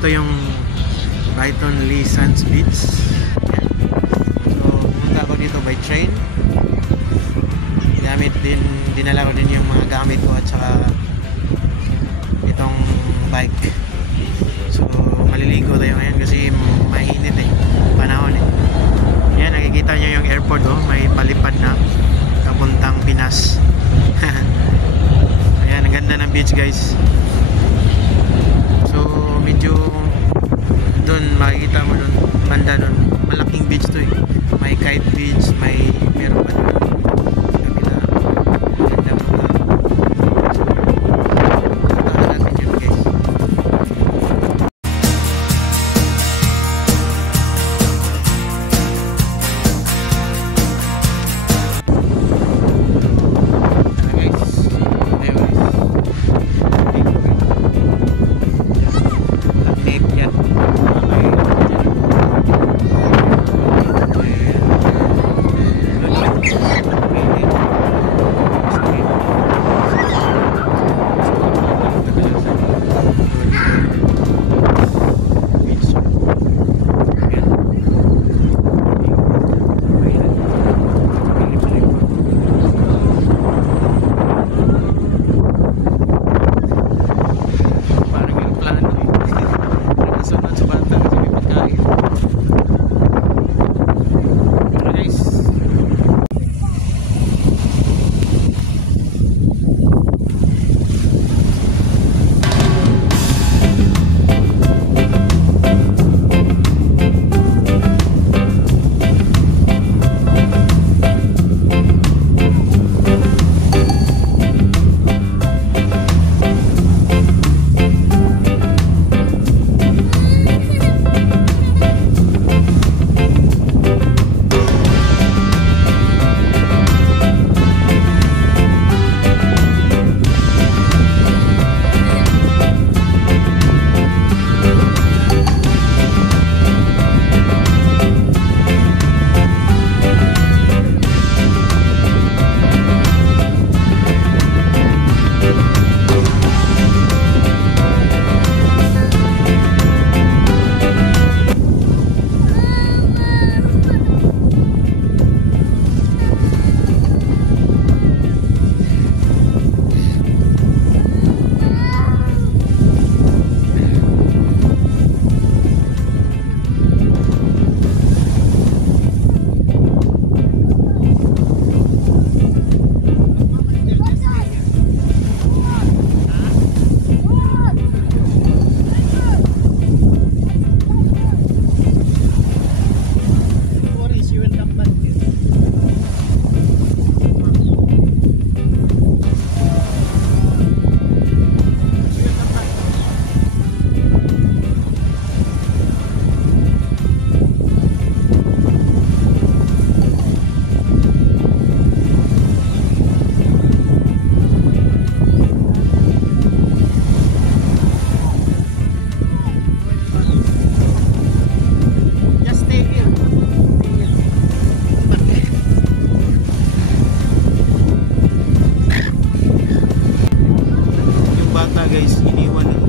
ito yung Brighton Lee Sands Beach. Yan. So pumunta ako dito by train. Dinala ko din yung mga gamit ko at saka itong bike. So maliligo tayo ngayon kasi mainit panahon Yan, nakikita nyo yung airport may palipad na papuntang Pinas. Ayan, ang ganda ng beach guys. So medyo doon makikita mo doon, banda doon, malaking beach to may kite beach, meron pa doon kabila. Ganda mo ba? Puntahan natin yun guys. Guys, iniwan ng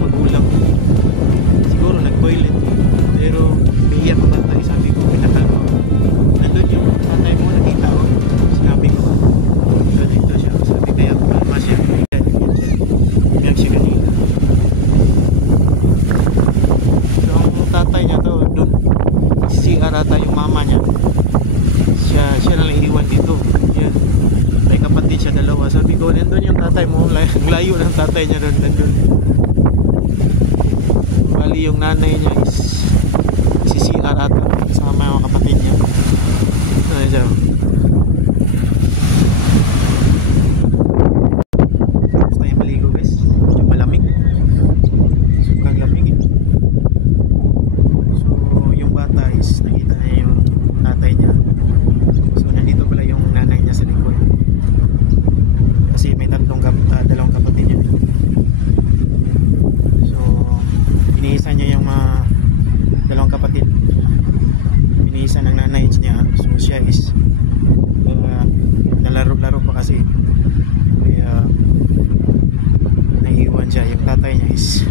magulang siguro nag-toilet pero biyak ang tatay. Sabi ko, pinakalma nandun yung tatay mo, nakita ko, sinabi ko dito siya, sabi kaya kalma siya, biyak siya kanina. So ang tatay niya to doon, si Arata yung mama niya, siya nalang iiwan dito. Yan, may kapatid siya dalawa. Sabi ko, nandun yung tatay mo, layo ng tatay niya doon, nandun. Bali yung nanay niya is si CR ata, kasama yung kapatid niya. Ano siya? Gusto tayo maligo guys, medyo malamig, sobrang lamig So yung bata is nakita niya yung tatay niya. So nandito pala yung nanay niya sa likod kasi may dalawang kapatid niya. So iniisa niya yung dalawang kapatid, iniisa ng nanay niya. So siya is nalaro-laro pa kasi kaya naiiwan siya. Yung tatay niya is